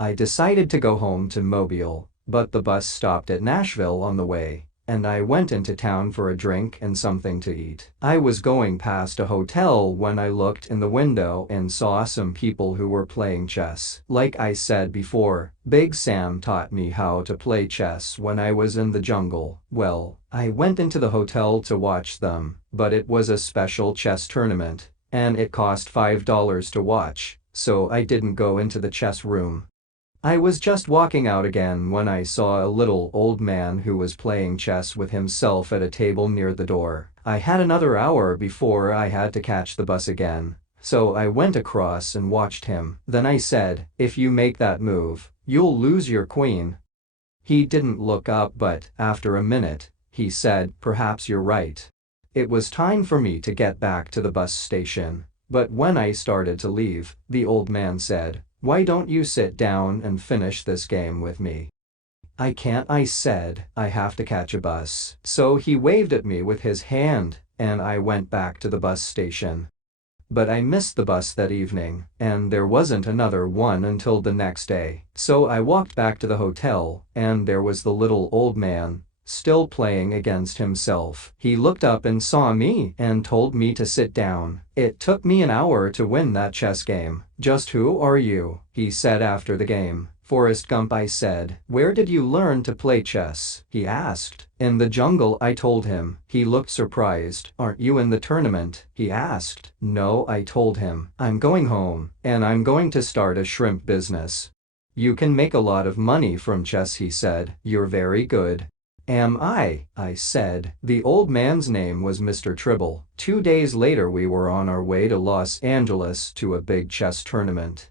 I decided to go home to Mobile, but the bus stopped at Nashville on the way, and I went into town for a drink and something to eat. I was going past a hotel when I looked in the window and saw some people who were playing chess. Like I said before, Big Sam taught me how to play chess when I was in the jungle. Well, I went into the hotel to watch them, but it was a special chess tournament, and it cost $5 to watch, so I didn't go into the chess room. I was just walking out again when I saw a little old man who was playing chess with himself at a table near the door. I had another hour before I had to catch the bus again, so I went across and watched him. Then I said, "If you make that move, you'll lose your queen." He didn't look up, but after a minute, he said, "Perhaps you're right." It was time for me to get back to the bus station, but when I started to leave, the old man said, "Why don't you sit down and finish this game with me?" "I can't," I said, "I have to catch a bus." So he waved at me with his hand, and I went back to the bus station. But I missed the bus that evening, and there wasn't another one until the next day. So I walked back to the hotel, and there was the little old man, still playing against himself. He looked up and saw me and told me to sit down. "It took me an hour to win that chess game." "Just who are you?" he said after the game. "Forrest Gump," I said. "Where did you learn to play chess?" he asked. "In the jungle," I told him. He looked surprised. "Aren't you in the tournament?" he asked. "No," I told him. "I'm going home, and I'm going to start a shrimp business." "You can make a lot of money from chess," he said. "You're very good." "Am I?" I said. The old man's name was Mr. Tribble. 2 days later we were on our way to Los Angeles to a big chess tournament.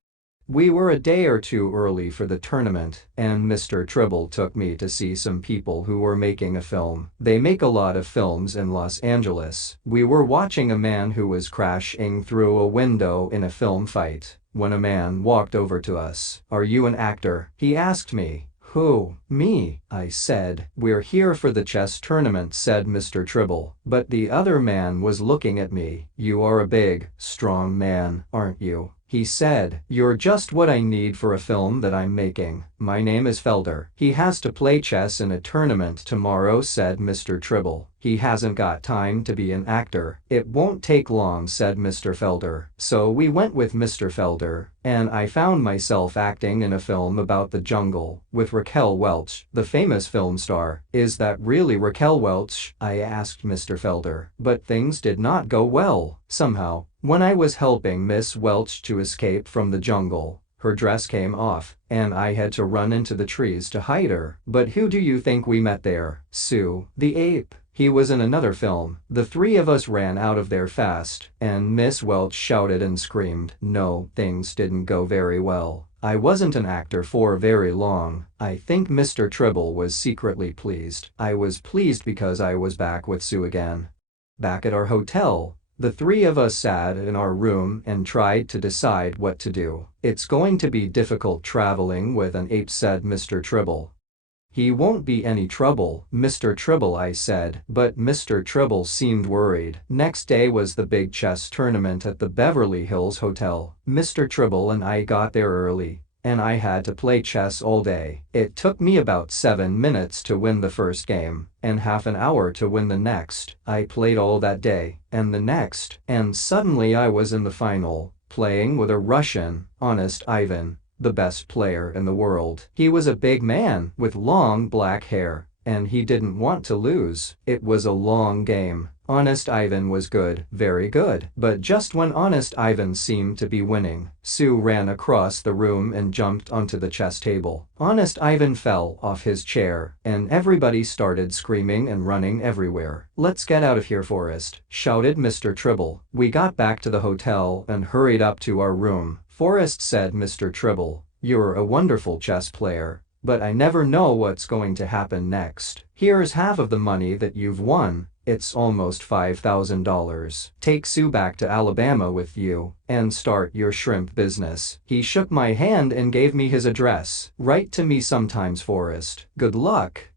We were a day or two early for the tournament, and Mr. Tribble took me to see some people who were making a film. They make a lot of films in Los Angeles. We were watching a man who was crashing through a window in a film fight, when a man walked over to us. "Are you an actor?" he asked me. "Who, me?" I said. "We're here for the chess tournament," said Mr. Tribble. But the other man was looking at me. "You are a big, strong man, aren't you?" he said. "You're just what I need for a film that I'm making." "My name is Felder." "He has to play chess in a tournament tomorrow," said Mr. Tribble. "He hasn't got time to be an actor." "It won't take long," said Mr. Felder. So we went with Mr. Felder, and I found myself acting in a film about the jungle with Raquel Welch, the famous film star. "Is that really Raquel Welch?" I asked Mr. Felder. But things did not go well. Somehow, when I was helping Miss Welch to escape from the jungle, her dress came off, and I had to run into the trees to hide her. But who do you think we met there? Sue, the ape. He was in another film. The three of us ran out of there fast, and Miss Welch shouted and screamed. No, things didn't go very well. I wasn't an actor for very long. I think Mr. Tribble was secretly pleased. I was pleased because I was back with Sue again. Back at our hotel, the three of us sat in our room and tried to decide what to do. "It's going to be difficult traveling with an ape," said Mr. Tribble. "He won't be any trouble, Mr. Tribble," I said, but Mr. Tribble seemed worried. Next day was the big chess tournament at the Beverly Hills Hotel. Mr. Tribble and I got there early, and I had to play chess all day. It took me about 7 minutes to win the first game, and half an hour to win the next. I played all that day, and the next, and suddenly I was in the final, playing with a Russian, Honest Ivan, the best player in the world. He was a big man with long black hair, and he didn't want to lose. It was a long game. Honest Ivan was good, very good. But just when Honest Ivan seemed to be winning, Sue ran across the room and jumped onto the chess table. Honest Ivan fell off his chair, and everybody started screaming and running everywhere. "Let's get out of here, Forrest," shouted Mr. Tribble. We got back to the hotel and hurried up to our room. "Forrest," said Mr. Tribble, "you're a wonderful chess player, but I never know what's going to happen next. Here's half of the money that you've won. It's almost $5,000. Take Sue back to Alabama with you and start your shrimp business." He shook my hand and gave me his address. "Write to me sometimes, Forrest. Good luck."